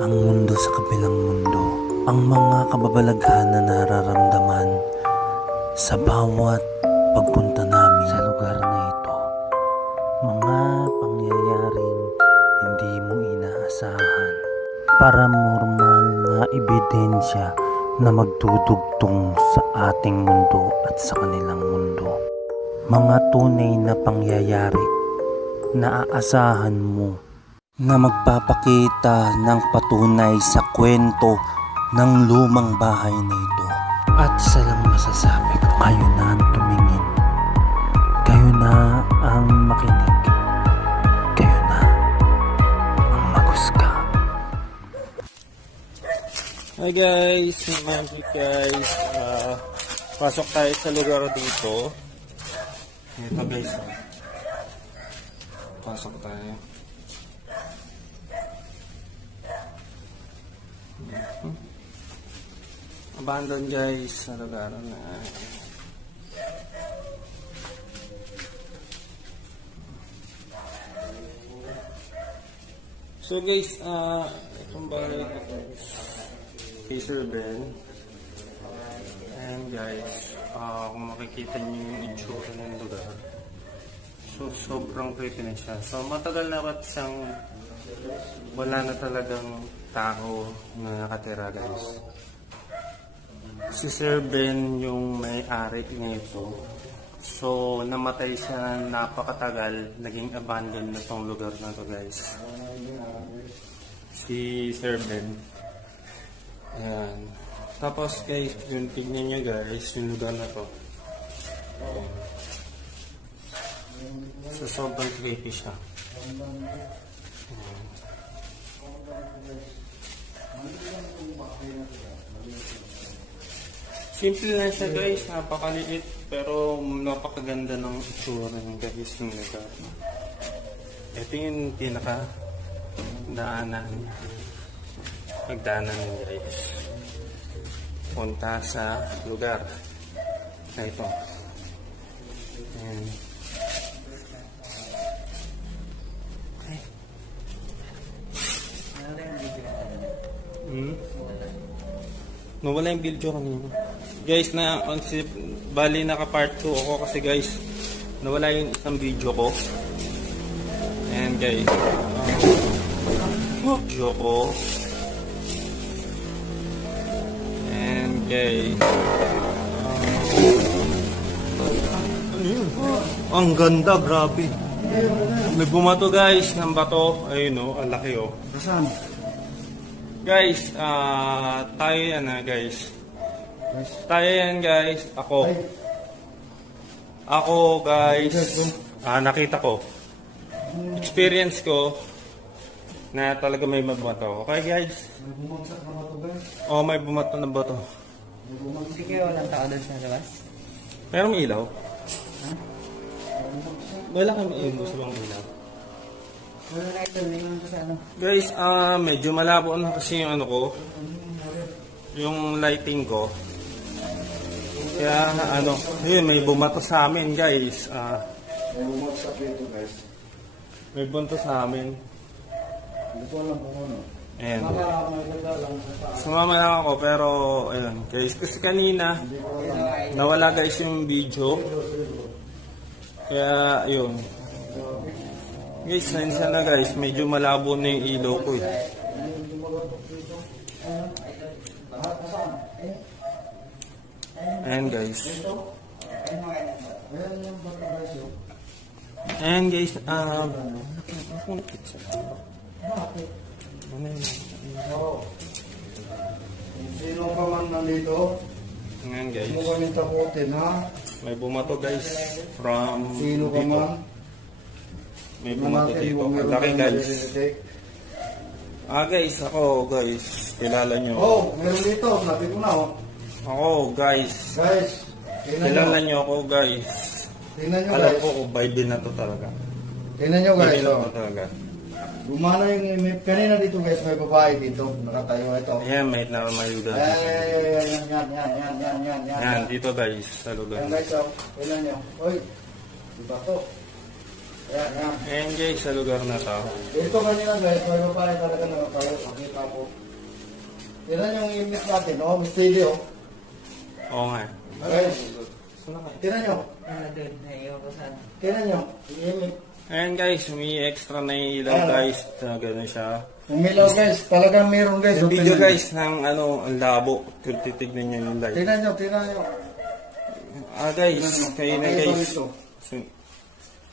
Ang mundo sa kabilang mundo, ang mga kababalaghan na nararamdaman sa bawat pagpunta namin sa lugar na ito. Mga pangyayaring hindi mo inaasahan, paranormal na ebidensya na magdudugtong sa ating mundo at sa kanilang mundo. Mga tunay na pangyayari na aasahan mo na magpapakita ng patunay sa kwento ng lumang bahay na ito. At isa lang masasabi ko, kayo na ang tumingin, kayo na ang makinig, kayo na ang maghusga. Hi guys, magic guys. Pasok tayo sa lugar dito. Ito guys. Pasok tayo. Abandon guys sa lugar na. So guys, itong bahay na ito guys. Kay Sir Ben. And guys, kung makikita niyo yung itsura ng lugar, so sobrang creepy na siya. So matagal na ba't siyang wala na talagang tao na nakatira guys. Si Sir Ben yung may-ari nito. So namatay siya na napakatagal, naging abandoned na tong lugar na to guys. Si Sir Ben. Ayan. Tapos guys, yung tignan nyo guys, yung lugar na to. Ayan. So sobrang creepy siya. Ayan. Simple lang siya guys, napakaliit pero napakaganda ng itsura ng guys yung lugar. Ito yung pinaka daanan. Pagdaanan ng guys. Punta sa lugar na ito. Ayan. Okay. Nawala yung video kanina. Guys, bali naka part 2 ako kasi guys, nawala yung isang video ko. Ayan guys. Video ko. And guys. Ano yun? Ang ganda, grabe. May bumato guys ng bato. Ayun o, ang laki o. Saan? Guys, tayo yan guys. Tayo yan guys. Ako guys. Nakita ko. Experience ko na talaga may mabato. Okay guys? May bumagsak na ba ito guys? Oh, may bumato na bato. May bumagsak. Hindi kayo walang tao doon sa labas? Pero may ilaw. Wala kami ilaw. Gusto bang ilaw? Wala na ito, may mga sa ano. Guys, medyo malabo na kasi yung ano ko. Yung lighting ko. Kaya yun, may bumato sa amin guys. May bumagsak dito guys. May bunto sa amin. Hindi ko alam kung ano. Ayan. May ganda lang sa taas. Sumama lang ako pero ayun guys. Kasi kanina nawala guys yung video. Kaya ayun. Guys, nandiyan na guys. Medyo malabo na yung ilaw ko eh. Ayan guys. Ayan guys. Sino ka man nandito? Ayan guys. Sino ka nang takutin ha? May bumato guys from Sino ka dito. man? May bumato dito. Ang laki guys. Guys, ako guys. Kilala nyo. Oh, meron dito. Sabi ko na oh. Ako guys. Guys, tingnan Kilala nyo. nyo ako guys. Tingnan nyo Alam guys. ko kung Biden na to talaga. Tingnan nyo guys. Biden na Oh. to talaga. Gumana yung kanina dito guys. May babae dito. Nakatayo ito. Ayan, may namayuda dito. Yan. Ayan, dito guys. Sa lugar. Yan guys, oh. Tingnan nyo. Uy, diba to? Yan. Ayan guys, sa lugar na to. Dito kanina guys, may babae talaga nakatayo. Nakita ko. Tinan yung image natin, oh, steady, oh. Oo nga. Guys, tinan nyo. Ano doon? Naiiwan ko sa ano. Tinan nyo. Image. Ayan guys, may extra na ilaw Ayan. guys. Na gano'n siya. Umilaw guys. Talagang meron guys. Yung Oh, video tinan. guys ng ano, ang labo. Kung titignan nyo yung live. Tinan nyo, tinan nyo. Guys, kayo na Pakita guys. rito. So,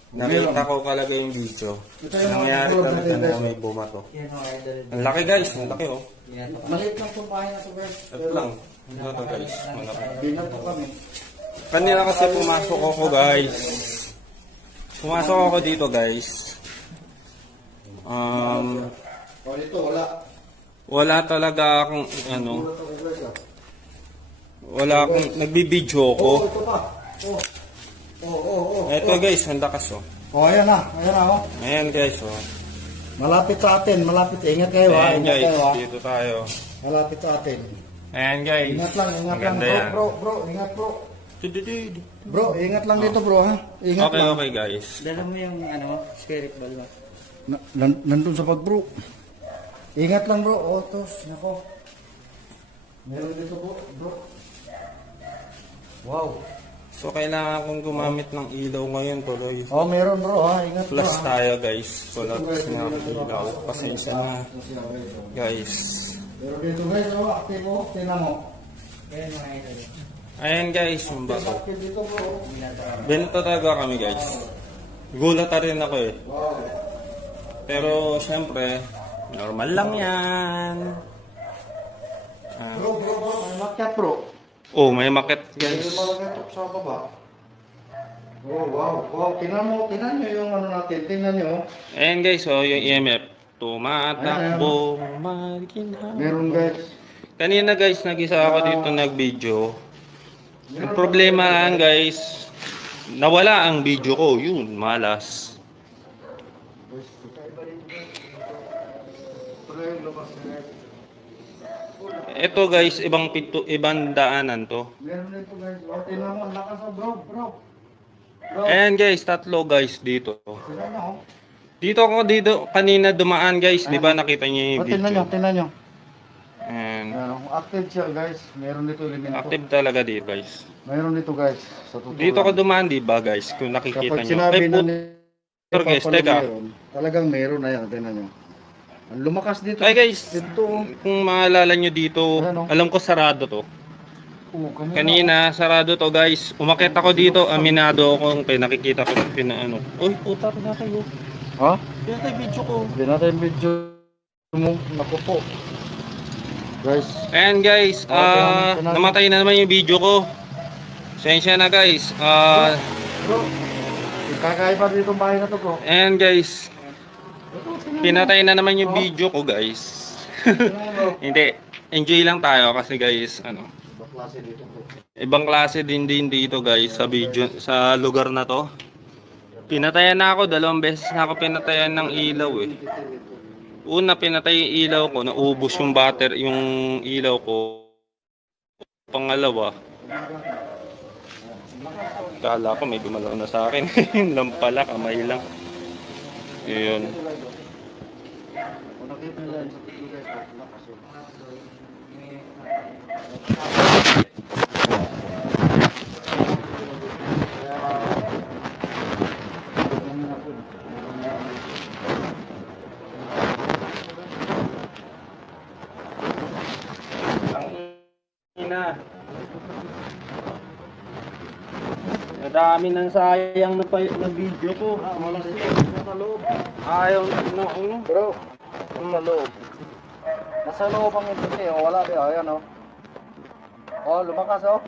nakita ko talaga yung video. Ito yung Nangyari mga talaga guys. na may bumato. Yan mga idol. Ang laki guys, ang laki oh. Yan ako. Maliit lang itong bahay na to guys. Ito lang. Ito to guys, malaki. Binato kami. Kanina kasi pumasok ako guys. Pumasok ako dito guys. O dito, wala. Wala talaga akong ano, Wala to guys, ah. wala akong nagbibideo Oh, ko. ito pa. Oh. Oh. Ito guys, ang lakas oh. Oh, ayan na. Ayan na, oh. Ayan guys oh. Malapit sa atin. Malapit. Ingat kayo, ha. Ayan Ingat guys, kayo, ha. dito tayo. Malapit sa atin. Ayan guys. Ingat lang, ingat Ang lang. ganda yan. Bro, ingat bro. Bro, ingat lang dito bro, ha. Ingat Okay, lang. okay guys. Dala mo yung ano, spirit ball ba? Nandun sa pag bro. Ingat lang bro. Oh, tos. Nako. Meron dito bro. Wow. So kailangan kong gumamit ng ilaw ngayon tuloy. Oh, meron bro, ha. Ingat bro. Plus ha. tayo guys. Wala na ilaw. Pasensya na guys. Meron dito guys, oh. Aktibo. Tingnan mo. Yan mga idol. Ayan guys, yung bato. Aktif dito bro. Benta talaga kami guys. Gulat na rin ako eh. Wow. Pero syempre, normal lang yan. Bro. May makyat bro. Oh, may market May guys. mga ito sa baba. Oh, wow. Tingnan nyo yung ano natin. Tingnan nyo. Ayan guys, oh, yung EMF. Tumatakbo, maginhawa. Meron guys. Kanina guys, nag-isa ako dito nag-video. Ang problema lang guys, nawala ang video ko. Yun, malas. Ito guys, ibang daanan to. Meron dito guys. O, tingnan mo. Ang lakas o, bro. Ayan guys, tatlo guys dito. Tingnan nyo. Dito ako kanina dumaan guys, di ba nakita niyo yung O, tingnan nyo. video? Tingnan nyo. Ayan. Ayan, active siya guys. Meron dito elemento. Active talaga dito guys. Meron dito guys. Sa totoo Dito ko lang. dumaan di ba guys, kung nakikita Kapag niyo. sinabi Ay na puto guys, teka. Talagang meron na yan. Tingnan nyo. Ang lumakas dito. Ay guys, Dito. kung maalala nyo dito, Ayan, oh. alam ko sarado to. Oh, Kanina, sarado to guys. Umakit ako dito, aminado ako kung nakikita ko ng pinaano. Uy, puta na kayo. Ha? Pinatay video ko. Hindi natin video mo. Naku po. Guys. Ayan guys, tingnan mo. namatay na naman yung video ko. Sensya na guys. Bro. Kakaiba dito ang bahay na to bro. Ayan guys, pinatay na naman yung video ko guys. Hindi, enjoy lang tayo kasi guys, ano, Klase dito bro. ibang klase din dito guys sa video, sa lugar na to. Pinatayan na ako, 2 beses na ako pinatayan ng ilaw eh. Una pinatay yung ilaw ko, naubos yung battery, yung ilaw ko. Pangalawa, kala ko may gumalaw na sa akin. Yun lang pala, kamay lang. Yun. Kung nakita nyo yan sa video guys, lakas yun. Ina. Madami nang sayang na video ko. Wala siya sa loob. Ayaw na ano. Bro, sa loob. Nasa loob ang internet eh. Wala din. Ayan oh. Oh, lumakas oh.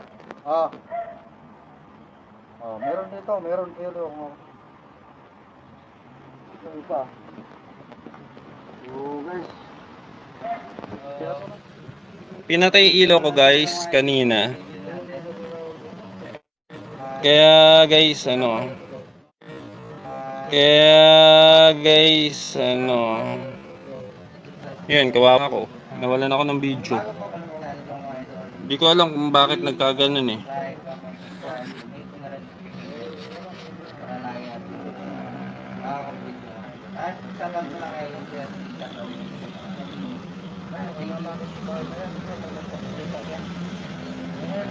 Ah. Oh, meron dito. Meron dito. Oh. Ito isa. Oh, guys. Pinatay yung ilaw ko guys kanina. Kaya guys yun, kawawa ko. Nawalan ako ng video. Hindi ko alam kung bakit nagkaganon eh. namin sa bahay na yan. Ayan,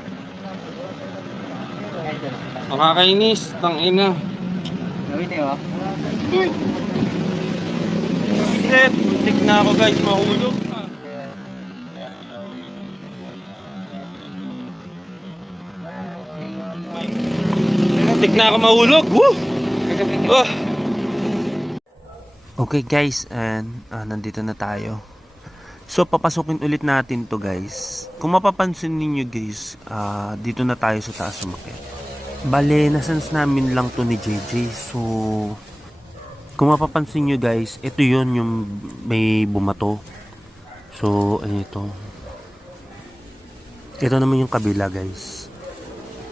siguro tayo Ay, doon. Nakakainis, tangina. Gawin niyo, Shit, muntik na ako guys, mahulog pa. Muntik na ako mahulog. Woo! Oh. Okay guys, and nandito na tayo. So papasukin ulit natin to guys. Kung mapapansin ninyo guys, dito na tayo sa taas umakyat. Bale, nasans namin lang to ni JJ. So kung mapapansin nyo guys, ito yon yung may bumato. So ito. Ito naman yung kabila guys.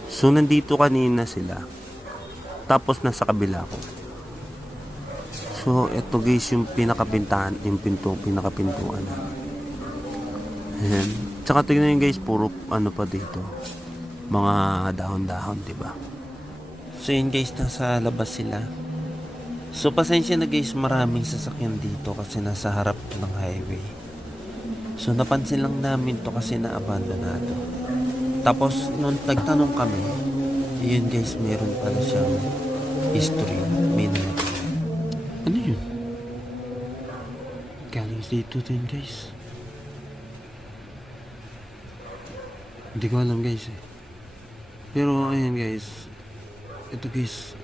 So nandito kanina sila. Tapos nasa kabila ko. So ito guys yung pinakapintahan, yung pinakapintuan na. Ayan. Tsaka tingnan nyo guys, puro ano pa dito. Mga dahon-dahon, diba? So yun guys, nasa labas sila. So pasensya na guys, maraming sasakyan dito kasi nasa harap ng highway. So napansin lang namin to kasi na-abandonado. Tapos nung nagtanong kami, yun guys, meron pala siyang history. May nalagay. Ano yun? Galing dito din guys. Hindi ko alam guys eh. Pero ayan guys. Ito guys.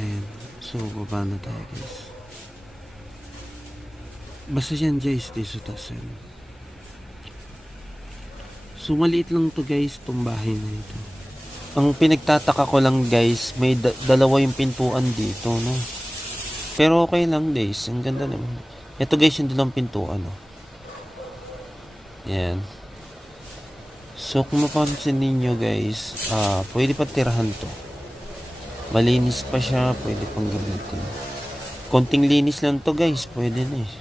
Ayan. So baba na tayo guys. Basta yan guys. Dito taas yan. So maliit lang to guys. Itong bahay na ito. Ang pinagtataka ko lang guys. May dalawa yung pintuan dito no. Pero okay lang guys. Ang ganda naman. Ito guys yung dalawang pintuan no. Yan. So kung mapansin ninyo guys, pwede pa tirahan to. Malinis pa siya, pwede pang gamitin. Konting linis lang to guys, pwede na eh.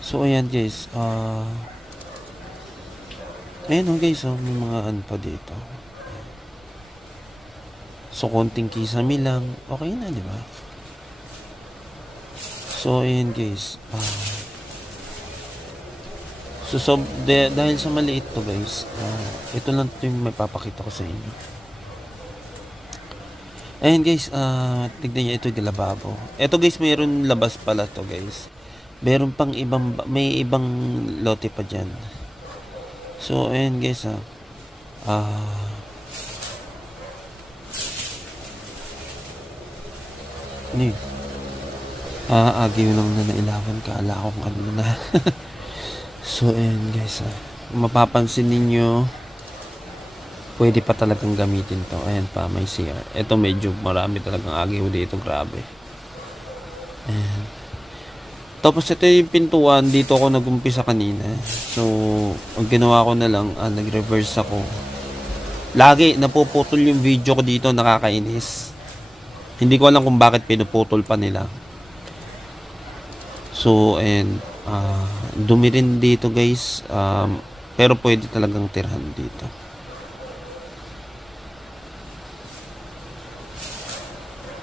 So ayan guys, ayan guys, may mga ano pa dito. So konting kisame lang, okay na di ba? So ayan guys, So dahil sa maliit to guys, ito lang ito yung may papakita ko sa inyo. Ayan guys, tignan nyo, ito yung lababo. Ito guys, mayroon labas pala to guys. Meron pang ibang, may ibang lote pa dyan. So ayan guys, ano yun? Agyo lang na nailawan ka, ala akong ano na. So ayan guys, mapapansin ninyo, pwede pa talagang gamitin to. Ayan pa, may CR. Ito medyo marami talagang agyo dito, grabe. Ayan. Tapos ito yung pintuan, dito ako nag-umpisa kanina. So ang ginawa ko na lang, nag-reverse ako. Lagi napuputol yung video ko dito, nakakainis. Hindi ko alam kung bakit pinuputol pa nila. So and dumi rin dito guys, pero pwede talagang tirhan dito.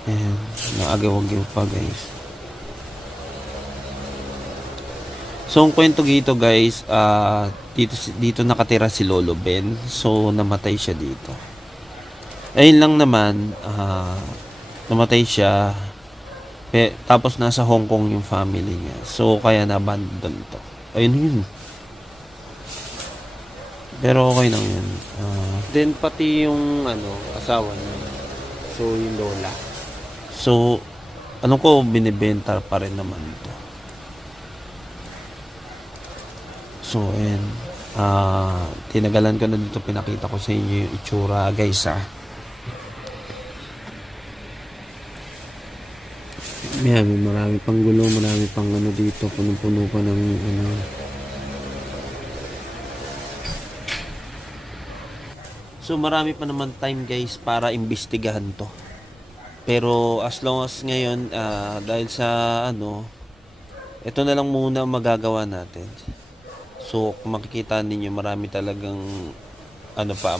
Ayan, naagaw-agaw pa guys. So ang kwento dito guys, dito nakatira si Lolo Ben. So namatay siya dito. Ayun lang naman, namatay siya. Tapos nasa Hong Kong yung family niya. So kaya na-abandon to. Ayun yun. Pero okay lang yun. Then pati yung asawa niya. So yung lola. So ano ko, binibenta pa rin naman to. So ayun. Tinagalan ko na dito, pinakita ko sa inyo yung itsura guys May marami pang gulo, marami pang dito, punong-puno pa ng So marami pa naman time guys para imbestigahan to. Pero as long as ngayon, dahil sa ito na lang muna magagawa natin. So kung makikita ninyo, marami talagang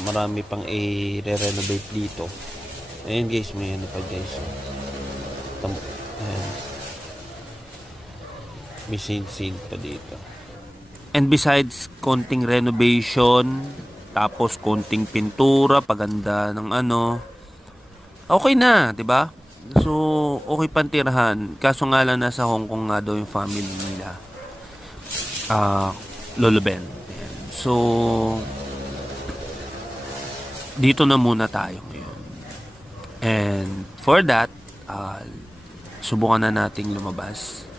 marami pang i-renovate dito. Ayun guys, may pa guys. Ayan. May sin pa dito. And besides konting renovation, tapos konting pintura, paganda ng ano, okay na, 'di ba? So, okay pantirahan. Kaso nga lang nasa Hong Kong nga daw yung family nila. Lolo Ben. Ayan. So, dito na muna tayo ngayon. And for that, subukan na nating lumabas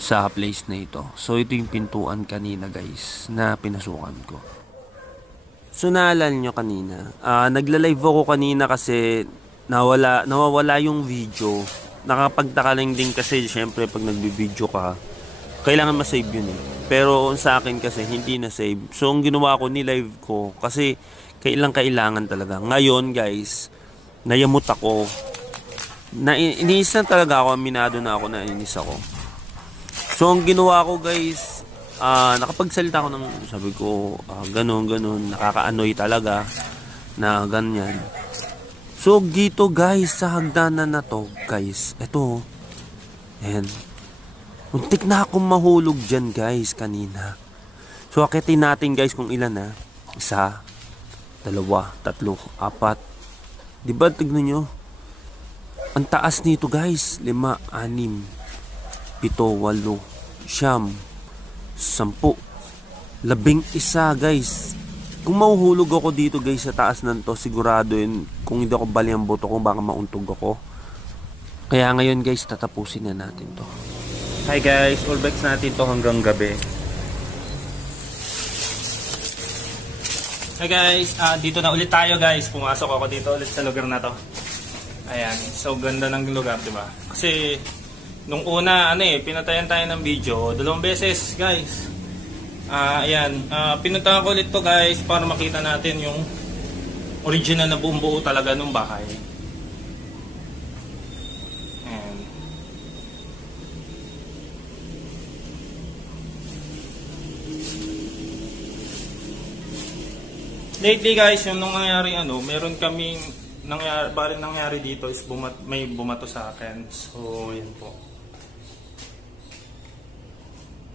sa place na ito. So, ito yung pintuan kanina guys na pinasukan ko. So, naalala nyo kanina. Nagla-live ako kanina kasi nawawala yung video. Nakapagtaka lang din kasi syempre pag nagbi-video ka, kailangan ma-save yun eh. Pero sa akin kasi hindi na-save. So, ang ginawa ko, ni-live ko kasi kailangan talaga. Ngayon guys, nayamot ako. Iniis na talaga ako, aminado na ako na inis ako. So, ang ginawa ko guys, nakapagsalita ako ng, sabi ko, ganun, nakaka-annoy talaga na ganyan. So, dito guys, sa hagdanan na to, guys, eto, ayan, muntik na akong mahulog dyan guys, kanina. So, akitin natin guys kung ilan na. 1, 2, 3, 4. Diba, tignan nyo? Ang taas nito guys, 5, 6, 7, 8, 9, 10, 11 guys. Kung mahuhulog ako dito guys sa taas nanto, sigurado yun, kung hindi ako bali ang boto ko, baka mauntog ako. Kaya ngayon guys, tatapusin na natin to. Hi guys, all backs natin to hanggang gabi. Hi guys, dito na ulit tayo guys. Pumasok ako dito ulit sa lugar na to. Ayan, so ganda ng lugar, di ba? Kasi nung una, pinatayan tayo ng video 2 beses guys. Ayan, pinuntahan ko ulit to guys para makita natin yung original na buong buo talaga ng bahay. Ayan. Lately guys, yung nung nangyari meron kaming nangyari dito is may bumato sa akin. So, yun po.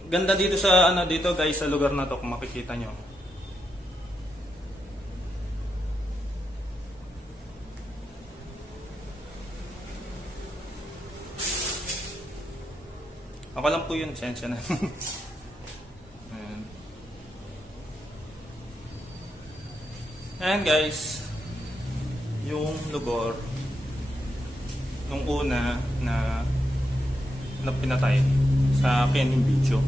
Ganda dito sa dito guys sa lugar na to kung makikita nyo. Ako lang po yun, sensya na. Ayan. Ayan guys, yung lugar nung una na pinatay sa akin yung video.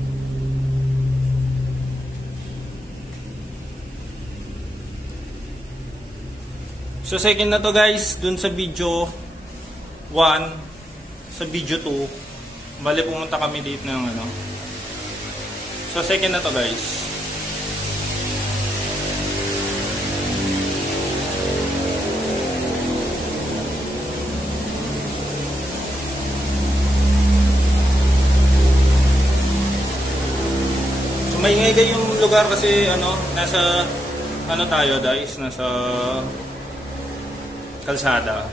So second na to guys, dun sa video 1, sa video 2, bali pumunta kami dito ng So second na to guys. So maingay kayo yung lugar kasi nasa tayo guys, nasa kalsada,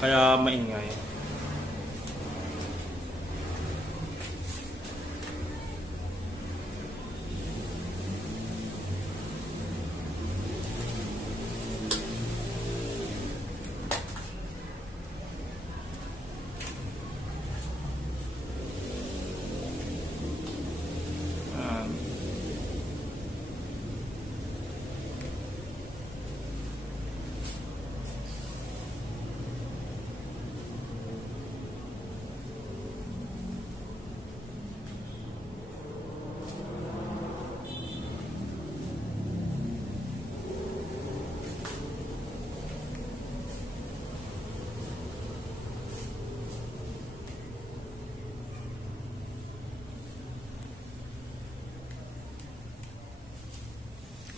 kaya maingay.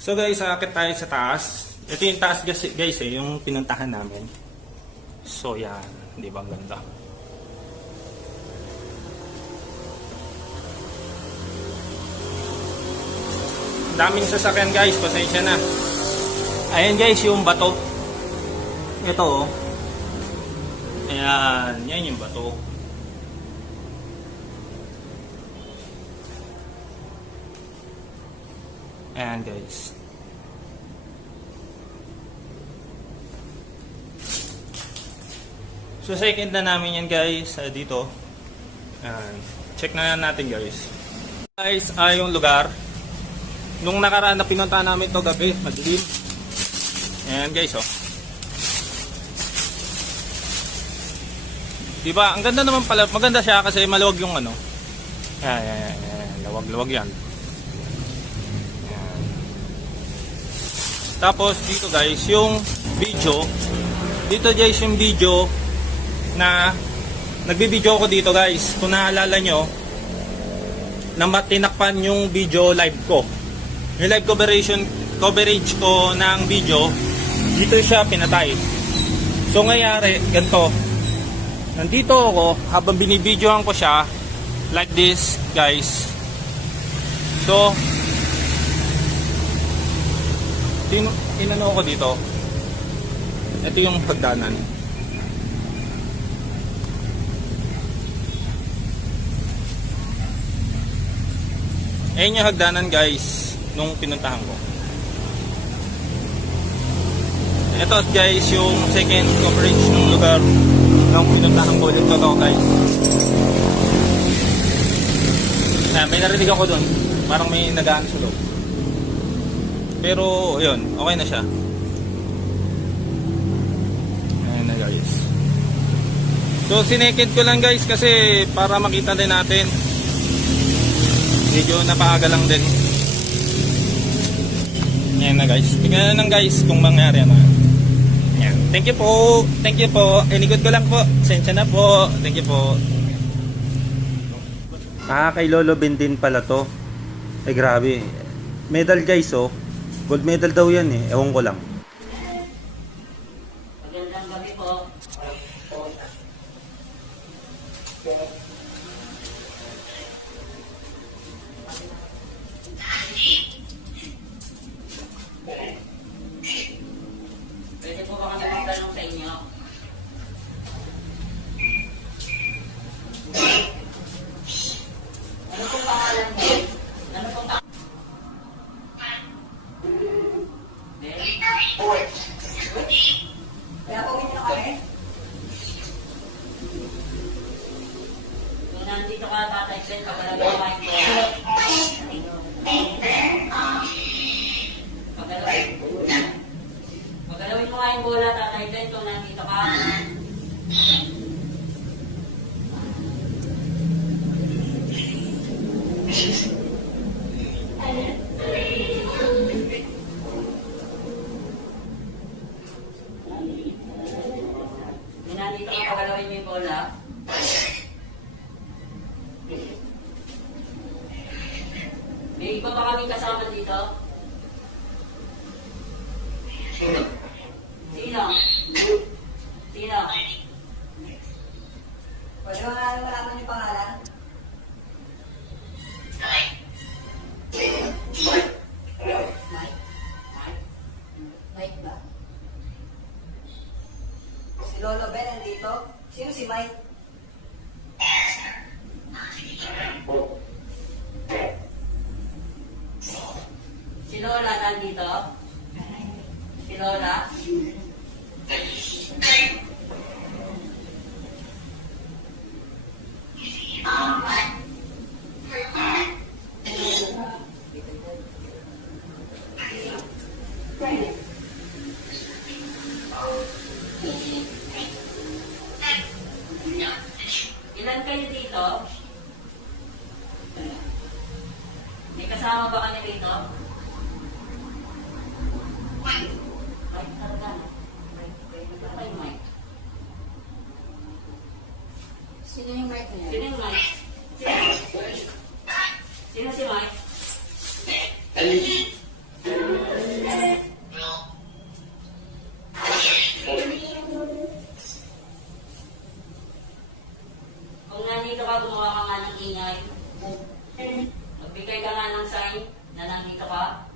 So guys, aakit tayo sa taas. Ito yung taas guys yung pinuntahan namin. So yan, di ba ang ganda? Daming sasakyan guys, pasensya na. Ayan guys, yung bato. Ito oh. Ayan, yan yung bato. Ayan guys. So second na namin yan guys dito. Ayan. Check na natin guys. Guys, yung lugar. Nung nakaraan na pinuntahan namin to gabi, madilim. Ayan guys oh. Diba? Ang ganda naman pala. Maganda siya kasi maluwag yung ano. Ayan. Lawag yan. Ayan. Tapos dito guys, yung video. Dito guys yung video na nagbibideo ako dito guys. Kung naalala nyo, na tinakpan yung video live ko. Yung live coverage ko ng video, dito siya pinatay. So nangyari, ganito. Nandito ako habang binibidyohan ko siya like this guys. So tinano ko dito. Ito yung pagdanan. Ayun yung hagdanan guys nung pinuntahan ko. Ito guys yung second coverage ng lugar nung pinuntahan ko ulit to guys. May narinig ako dun. Parang may nagaan sa loob. Pero yun, okay na siya. Ayan na guys. So sinekid ko lang guys kasi para makita din natin. Medyo napaaga lang din. Ayan na guys. Tingnan na lang guys kung mangyari ano. Ayan. Thank you po. Thank you po. Inikot ko lang po. Sensya na po. Thank you po. Kay Lolo Ben din pala to. Ay grabe. Medal guys oh. Gold medal daw yan eh. Ewan ko lang. Magandang gabi po. Pwede po ba kami magtanong sa inyo? Ano pong pangalan mo? Ano pong pangalan? Kaya po hindi na kami? Kung nandito ka tatay Glenn, pagkalagawain ko. Pagkalawin mo nga yung bola tatay Glenn kung nandito ka. Nandito ka pagkalawin mo yung bola. May iba pa kami kasama dito? Sino? Sino? Pwede mo nga malaman yung pangalan? Mike? Mike ba? Si Lolo Ben nandito? Sino si Mike? Si Lola nandito? Si Lola? Ilan kayo dito? May kasama ba kami dito? Mike talaga na. Mike. Sino yung Mike na yan? Sino yung Mike? Sino si Mike? Kung nandito ka, gumawa ka nga ng ingay. Magbigay ka nga ng sign na nandito ka.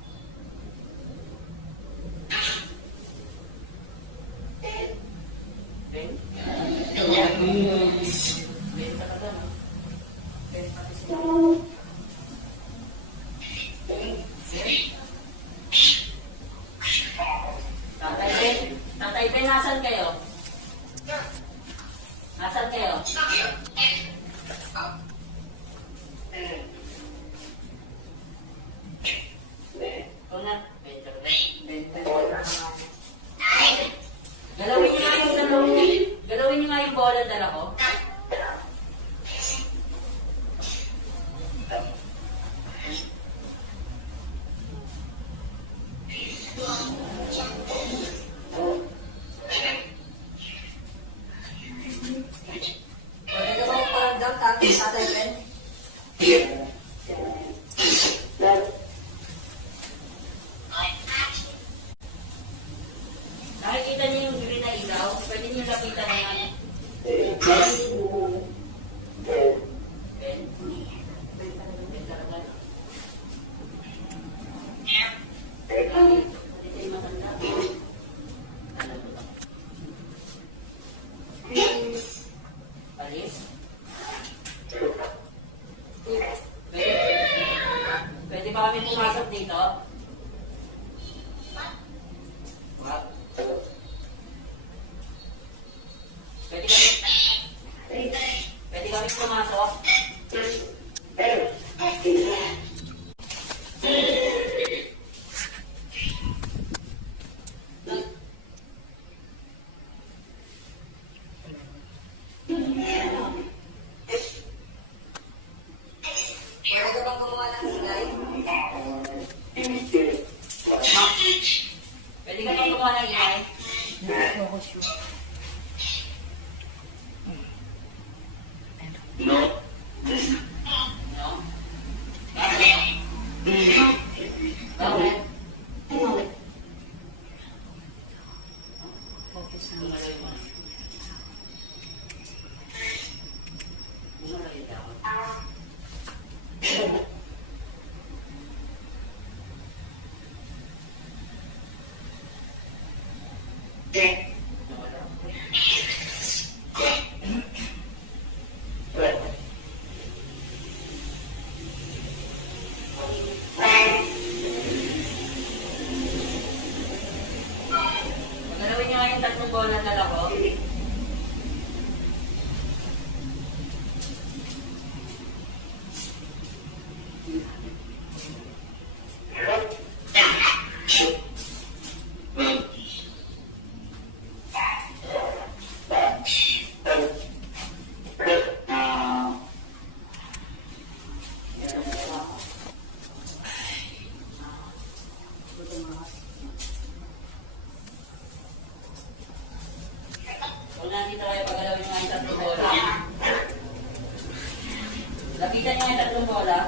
Ben? Ben talaga, no? Ben pati sila. dito? What? Pwede kami pumasok? Pwede ka bang gumawa ng ingay? Pwede ka bang gumawa ng ingay? No. No? Bakit? Bakit? Magalawin niyo nga yung tatlong bola na lako. Kung nandito kayo, pagalawin nyo nga yung tatlong bola. Lapitan nyo nga yung tatlong bola.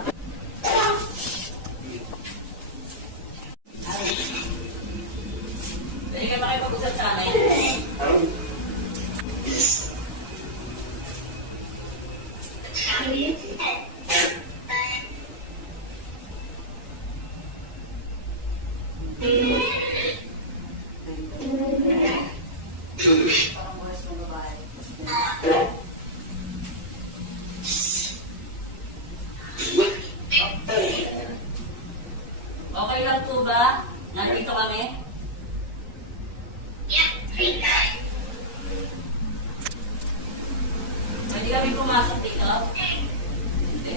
Pwede ka makipag-usap sa amin? Okay lang po ba? Nandito kami? Pwede kami pumasok dito? Hindi.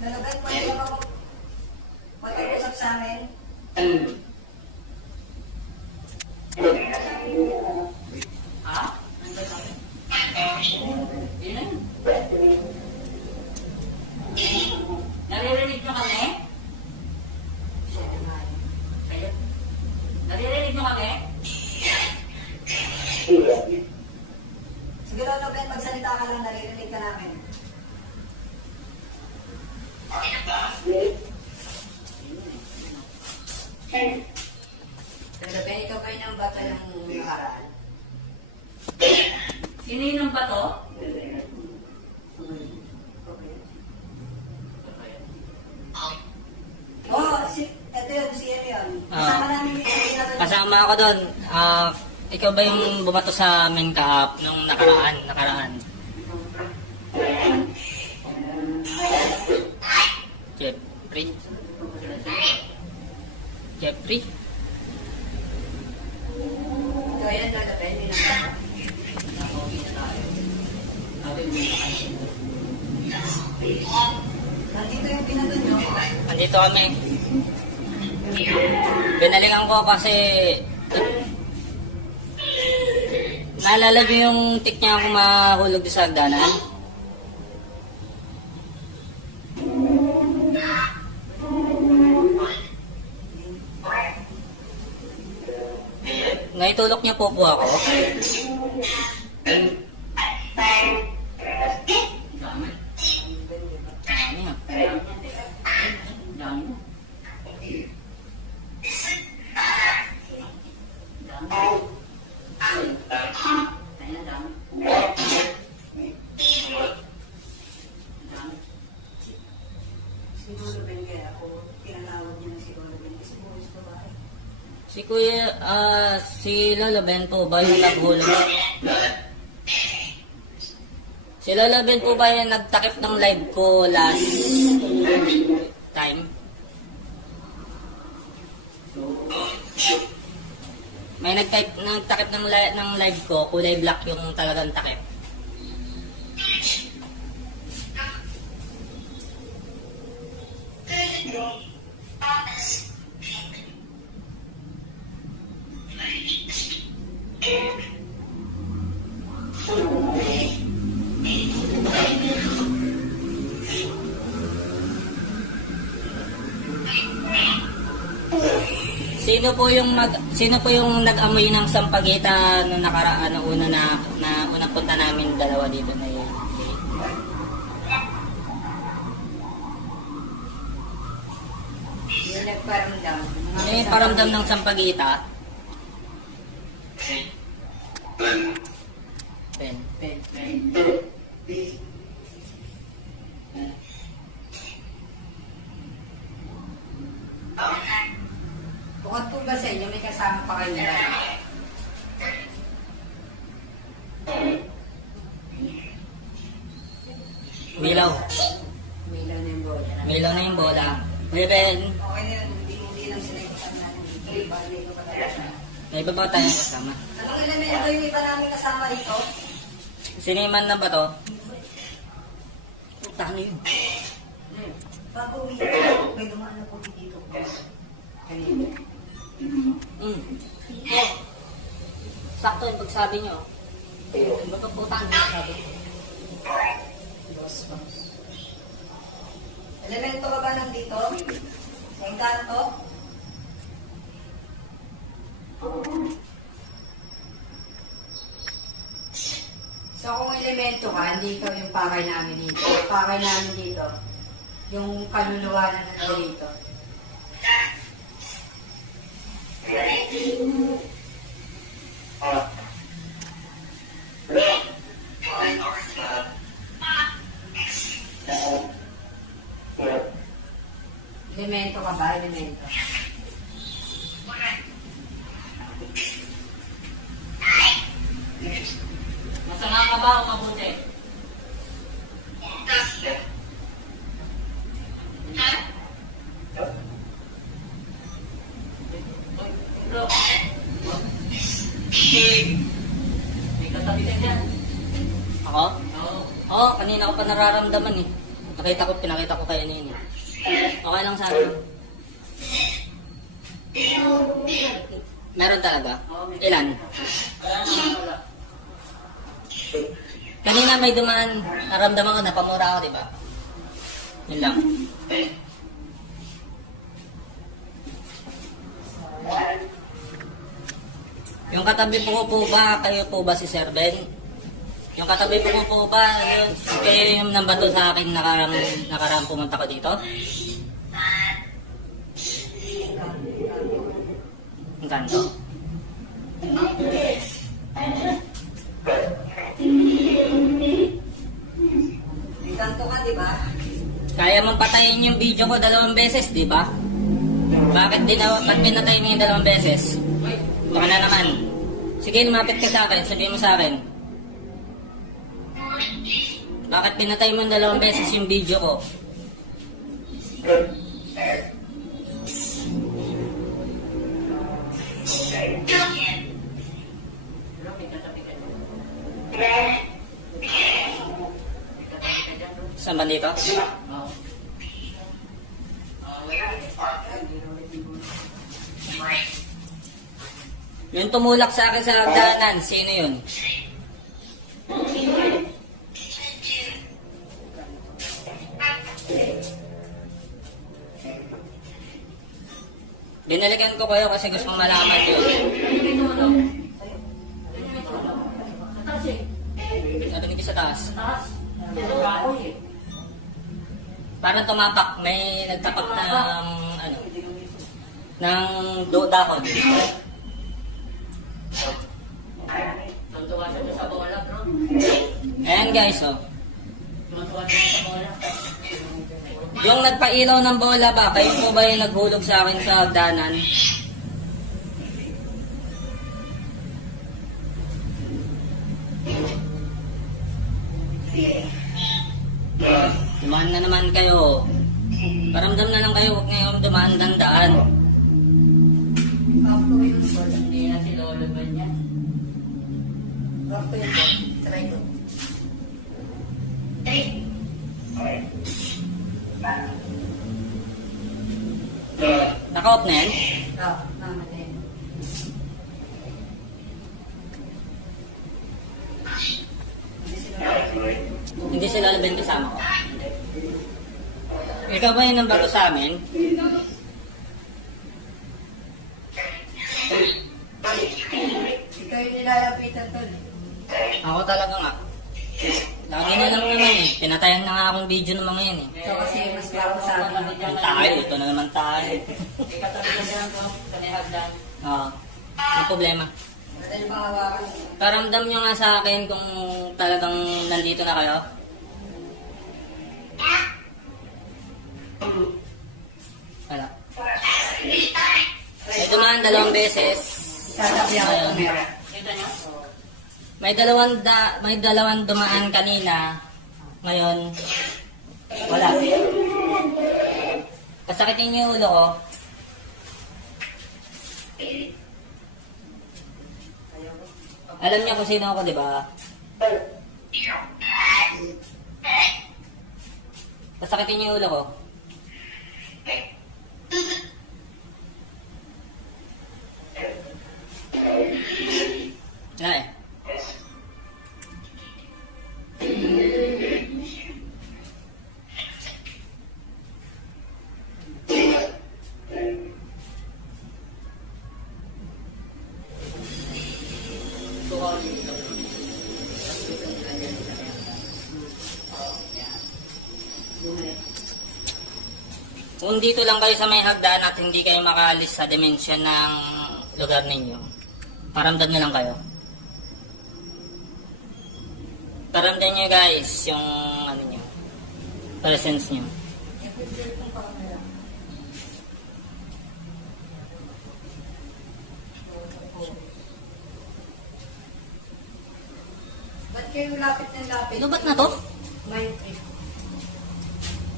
Lalagay mo yung mga mag-usap sa amin. Ha? Nandito kami? Yun na yun. Naririnig nyo kami? Kayo? Naririnig nyo kami? Sige, Lolo Ben, magsalita ka lang, naririnig ka namin. Lolo Ben, ikaw ba yung bato ng nakaraan? Sininong ba to? Oo, ito yun, si Eli yun. Kasama namin yung Kasama ako doon. Ikaw ba yung bumato sa amin nung nakaraan? Jeffrey? Jeffrey? Ikaw yan, Lolo Ben, hindi naman. Nandito yung pinato nyo. Andito kami. Binalingan ko kasi naalala niyo yung tik niya ako mahulog sa hagdanan? Naitulok niya po ako. Ano yan? Dami. Ayan, dami. Siguro Ben, kaya ako tinatawag niya na siguro Ben kasi buhay sa babae. Si Lolo Ben po ba yung naghulog? Si Lolo Ben po ba yung nagtakip ng live ko last time? May nagtakip ng live ko, kulay black yung talagang takip. Sino po yung nag-amoy ng sampagita nung nakaraan na unang punta namin dalawa dito na yun? Yung nagparamdam. Ano yung paramdam ng sampagita? Ben. Bukod po ba sa inyo, may kasama pa kayo na? Milaw. Mila na yung bola. Milaw na yung bola. Kuya Ben, Okay na yun, hindi lang sila yung kasama natin. Iba, hindi ko pa talaga. may iba ba tayong kasama? Anong elemento yung iba namin kasama ito? Siniman na ba to? Ano yun? Bago uwi, may dumaan na po dito. Kanina. Oh. Sakto yung pagsabi nyo. Ano ba po tayo sabi? Elemento ka ba nandito? Sa engkanto? So kung elemento ka, hindi ikaw yung pakay namin dito. Pakay namin dito, yung kaluluwa na nandito. Elemento ka ba? Elemento. Masama ka ba o mabuti? Bro. May katabi ka dyan. Ako? Oo, kanina ko pa nararamdaman eh. Pinakita ko kayo nini. Okay lang sa akin. Meron talaga? Ilan? Kanina may dumaan, naramdaman ko, napamura ako, di ba? Yun lang. Yung katabi po ba, kayo po ba si Sir Ben? Yung katabi po ba, yun, kayo yung nambato sa akin nakarang pumunta ko dito? Ang kanto. Engkanto ka, di ba? Kaya mong patayin yung video ko 2 beses, di ba? Bakit pinatay mo yung 2 beses? Baka na naman. Sige, lumapit ka sa akin. Sabihin mo sa akin. Bakit pinatay mo 2 beses yung video ko? Saan ba dito? Yung tumulak sa akin sa hagdanan, sino yun? Binalikan ko kayo kasi gusto kong malaman yun. Narinig ko sa taas. Parang tumapak, may nagtapak ng dahon. Tuntuwa siya sa bola, bro. Ayan guys, oh. Tuntuwa siya sa bola. Yung nagpailaw ng bola ba, kayo po ba yung naghulog sa akin sa hagdanan? kayo. Paramdam na lang kayo, huwag ngayong dumaan dandaan. Off ko yung ball. Hindi na si Lolo ba niya? Off ko yung ball. Try ko. Naka-off na yan? Oh, mama na yun. Hindi si Lolo Ben kasama ko. Ikaw ba yun ang bago sa amin? Ikaw yung nilalapitan tol. Ako talaga nga. Lagi na lang naman eh. Pinatayan na nga akong video ng mga yan eh. Ikaw kasi mas bago sa amin. Ang tayo, ito na naman tayo. Katabi ka dyan ko, kanihagdan. Oo. Ang problema. Wala yung pangawakan. Paramdam nyo nga sa akin kung talagang nandito na kayo. Wala. May dumaan 2 beses. Sasabi ako Ayun. kung meron. Kita niyo? May dalawang dumaan kanina. Ngayon, wala. Kasakitin niyo yung ulo ko. Alam niyo kung sino ako, di ba? Kasakitin niyo yung ulo ko. Wala eh. Kung dito lang kayo sa may hagdan at hindi kayo makaalis sa dimensyon ng lugar ninyo, paramdam na lang kayo. Paramdam nyo guys yung ano nyo, presence nyo. Ba't kayo lapit ng lapit? Lubat na to? Mind trip.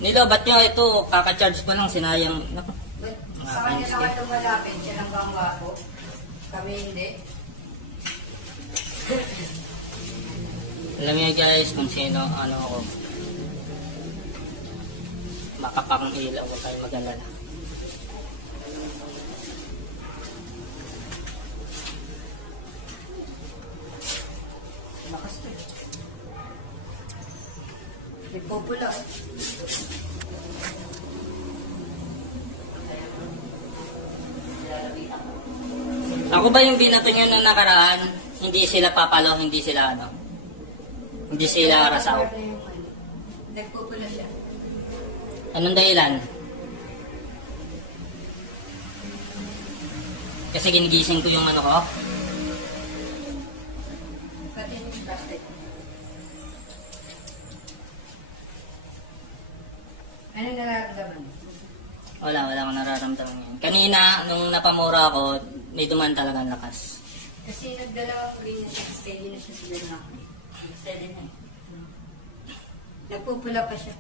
Nilobat nyo ito, kaka-charge pa lang, sinayang. Naku. Ba't sa kanya lang kayo malapit? Siya lang bang wako? Kami hindi. Alam niyo guys kung sino, ano ako. Makapakang ilaw, huwag kayo mag-alala. Lakas to. Nagpupula eh. Ako ba yung binato nyo nung nakaraan? Hindi sila papalo, hindi sila ano. Hindi sila rasaw. Nagpupula siya. Anong dahilan? Kasi ginigising ko yung ano ko. Pati yung plastic. Ano nararamdaman? Wala akong nararamdaman yan. Kanina, nung napamura ako, may duman talagang lakas. Kasi nagdalawang green siya, steady na siya sa ganun. Steady na eh. Nagpupula pa siya.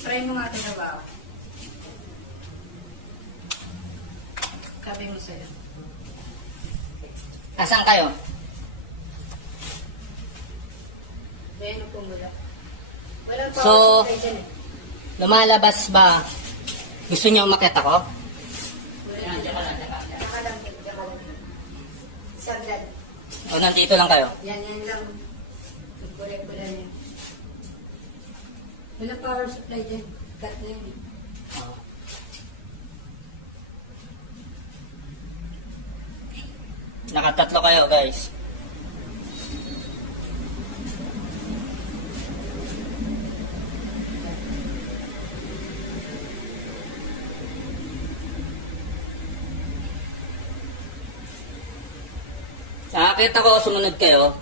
Try mo nga ito na ba? Kabi mo sa'yo. Asan kayo? Dahil pumula. Walang power So- supply dyan eh. Lumalabas ba? Gusto niyo umakyat ako? Tsaka lang. Sagdan. O nandito lang kayo? Yan lang. Pula-pula niya. Wala power supply dyan. Cut na yun. Oo. Nakatatlo kayo guys. Aakit ako, sumunod kayo.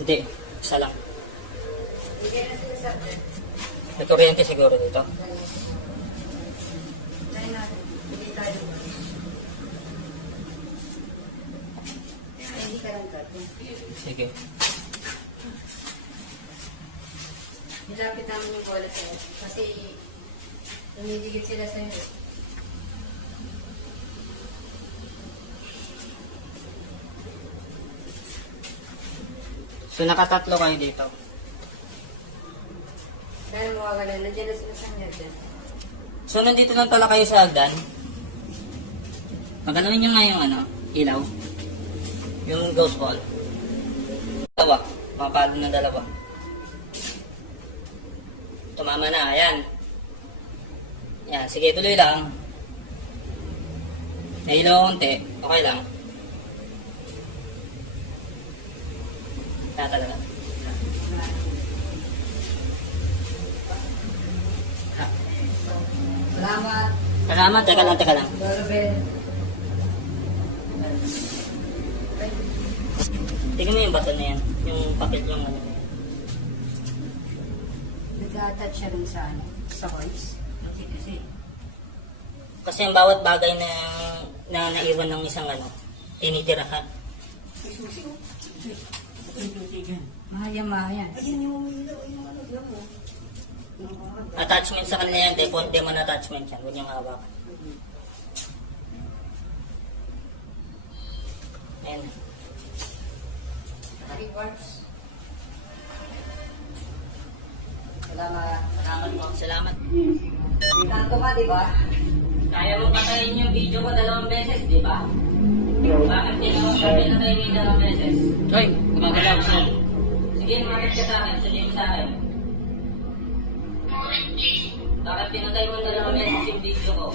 Hindi, isa lang. Hindi na sila sagdan. May kuryente siguro dito. Try natin. Hindi tayo. Hindi ka lang cut. Sige. namin yung bola sa'yo. Kasi, tumitigit sila sa'yo. So nakatatlo kayo dito. Dahil mo ka lang, nandiyan na sila sa kanya dyan. So nandito lang pala kayo sa hagdan. Pagalawin nyo nga yung ilaw. Yung ghost ball. Dalawa. Mapalo na dalawa. Tumama na, ayan. Yan, sige tuloy lang. Nahilaw konti, okay lang. Kaya talaga. Salamat. Salamat, teka lang. Lolo Ben. Tingnan mo yung bato na yan. Yung papel yung ano. Nag-attach siya rin sa coins. Kasi ang bawat bagay na naiwan ng isang tinitirahan. Mahayan. Attachment sa kanila yan, demon attachment yan. Huwag niyong hawak. Ayan. Rewards. Salamat. Tanto ka, di ba? Kaya mo patayin yung video ko 2 beses, di ba? Bakit pinatayin mo yung 2 beses? Hoy, gumagalaw. Sige, lumapit ka sa akin. Sabihin mo sa akin. Bakit pinatay mo 2 beses yung video ko?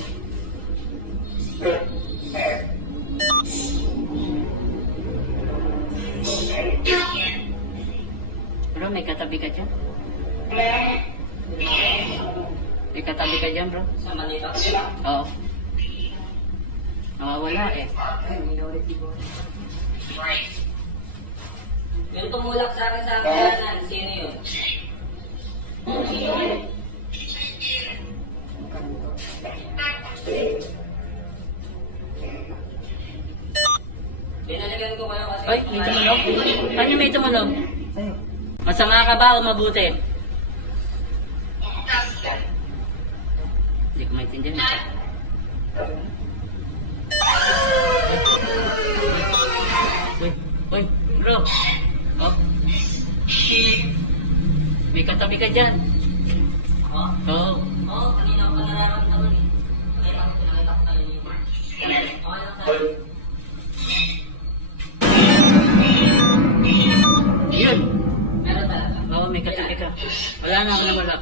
Bro, may katabi ka dyan? May katabi ka dyan, bro? Sa Manila? Oo. Nawawala eh. Yung tumulak sa akin sa kanan, sino yun? Binalikan ko kayo kasi... Ay, may tumulong? Kanya may tumulong? Masama ka ba o mabuti? Hindi ko maintindihan. Uy, bro. Oh. May katabi ka dyan. Oh? Oo. Oo, kanina ko pa nararamdaman eh. Pinakita ko kayo dito. Okay lang sa akin. Yun. Meron talaga. Oo, may katabi ka. Wala na ako na wala.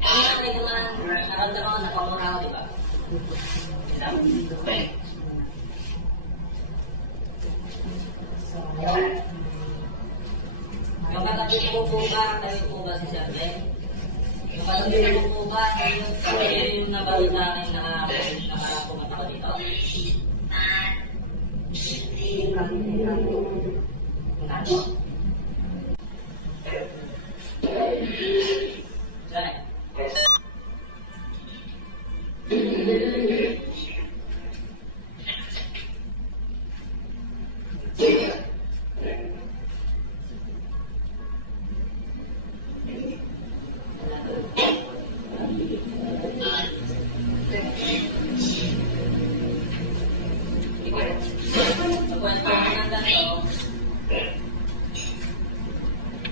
Ano naman, naramdaman ko, napamura ako, di ba? Yung katabi ko po ba, kayo po ba si Sir Ben? Yung katabi ko po ba, kayo yung nabalita sa akin na pumunta ko dito? Ano? Saan?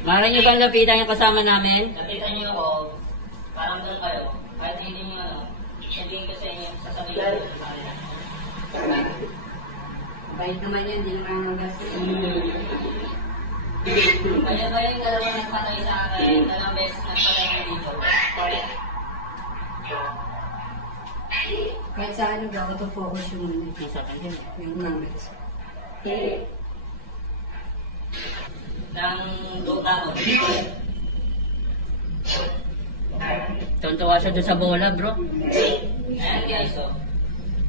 Mara nyo ba lapitan yung kasama namin? Lapitan niyo ako, parang doon kayo, kahit hindi niyo sabihin ko sa inyo, sasabihin ko sa kanila. Bait naman yan, di naman nagastos. Kaya ba yung dalawang nagpatay sa akin, 2 beses nagpatay ng dito? Kahit sa ano ba, auto-focus yung Nasa akin dyan. yung numbers. Ng duga ko. Tuwan-tuwa siya doon sa bola, bro. Ayan guys, oh.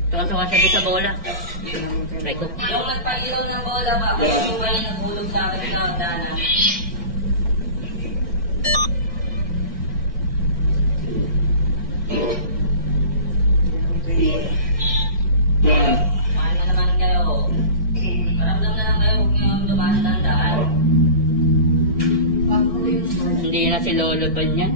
Tuwan-tuwa siya doon sa bola. Right ko. Yung nagpailaw ng bola ba, kung yung ba yung naghulog sa akin na hagdanan? si Lolo Ben yan.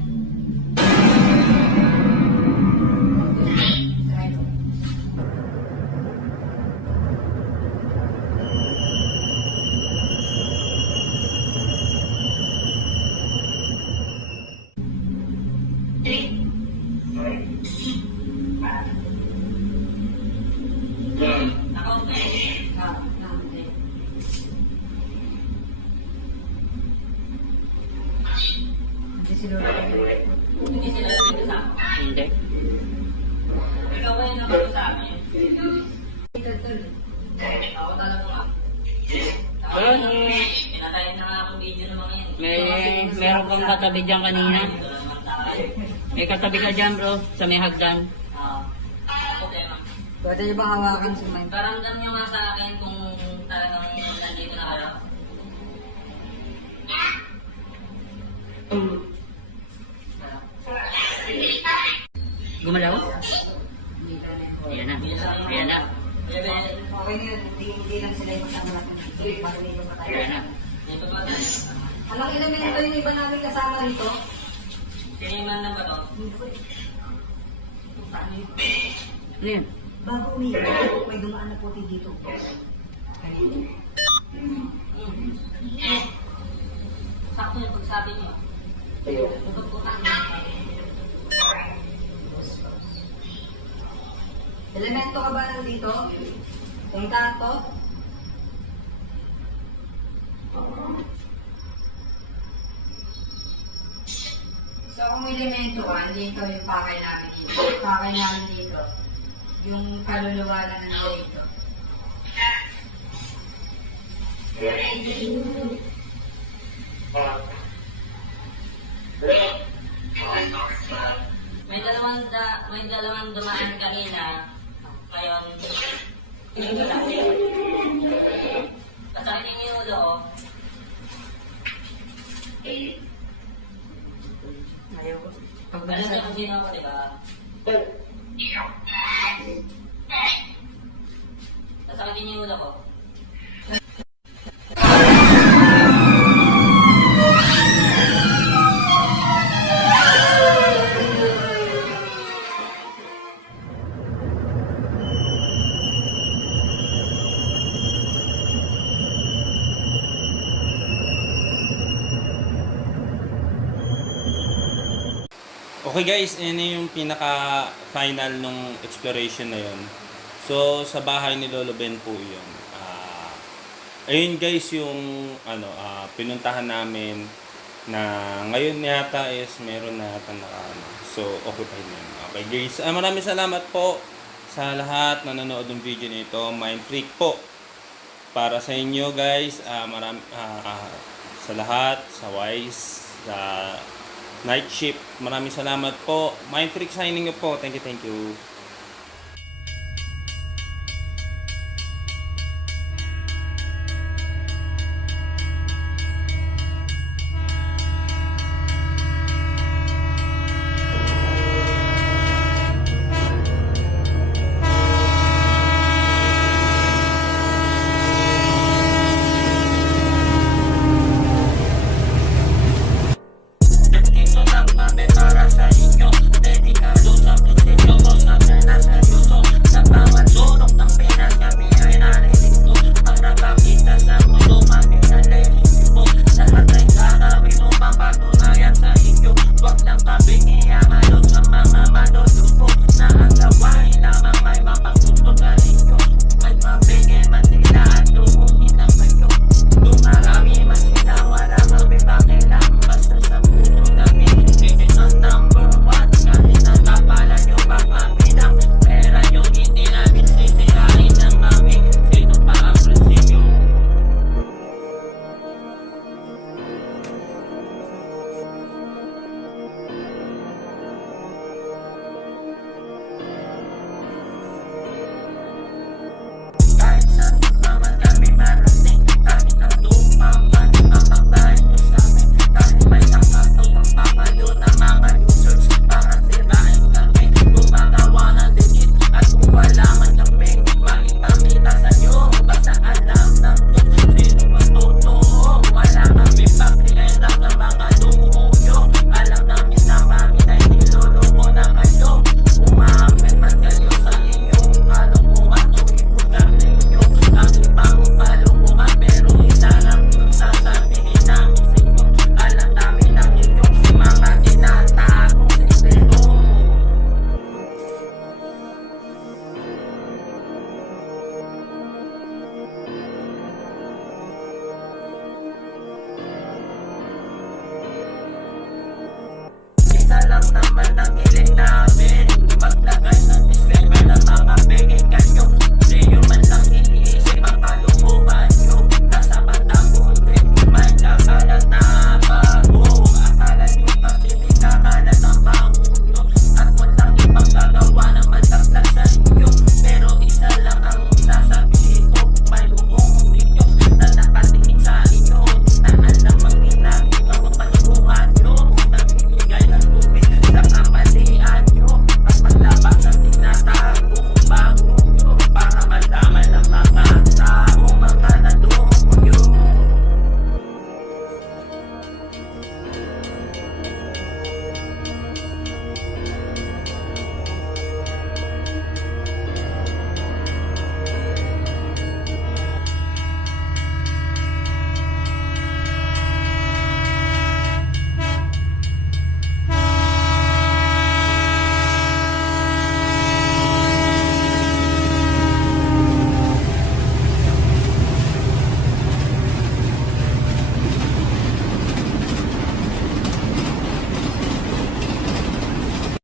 Hindi si Lolo. Hindi sila dito sa akin. Hindi. Ikaw kayo naman sa akin. Ako talaga nga. Ayun, Pinatayin na nga akong video ng mga yan. meron kang katabi dyan kanina. Ito naman tayo. May katabi ka dyan bro, sa may hagdan. Problema. Pwede niyo ba hawakan si Mike? Paramdam nyo nga sa akin kung talagang nandito na kayo. Gumalaw? Ayan na. Ayan na. Okay na yun, hindi lang sila yung kasama natin. Marunong pa tayo. Ayan na. Dito ba tayo? Anong elemento yung iba namin kasama rito? Siniman na ba to? Ano yun? Bago umiiyak, may dumaan na puti dito. Sakto yung pagsabi nyo. Pagpunan nyo. Elemento ka ba nandito? Kung tanto? So kung elemento ka, hindi ikaw yung pakay namin dito. Pakay namin dito. Yung kaluluwa na nandito. May dalawang dumaan kanina. Ngayon, kasakitin yung ulo ko. Ayaw. Alam niyo kung sino ako, di ba? Kasakitin yung ulo ko. Okay guys, yun na yung pinaka-final nung exploration na yun. So, sa bahay ni Lolo Ben po yun. Ayun guys yung pinuntahan namin na ngayon yata is meron na yata so, occupied na yun. Okay guys, maraming salamat po sa lahat na nanood ng video nito. Mind Freak po. Para sa inyo guys, sa lahat, sa Wise, sa Night Shift. Maraming salamat po. Mind Freak signing up po. Thank you. Para sa inyo, dedikado sa pagtitulong sa Make it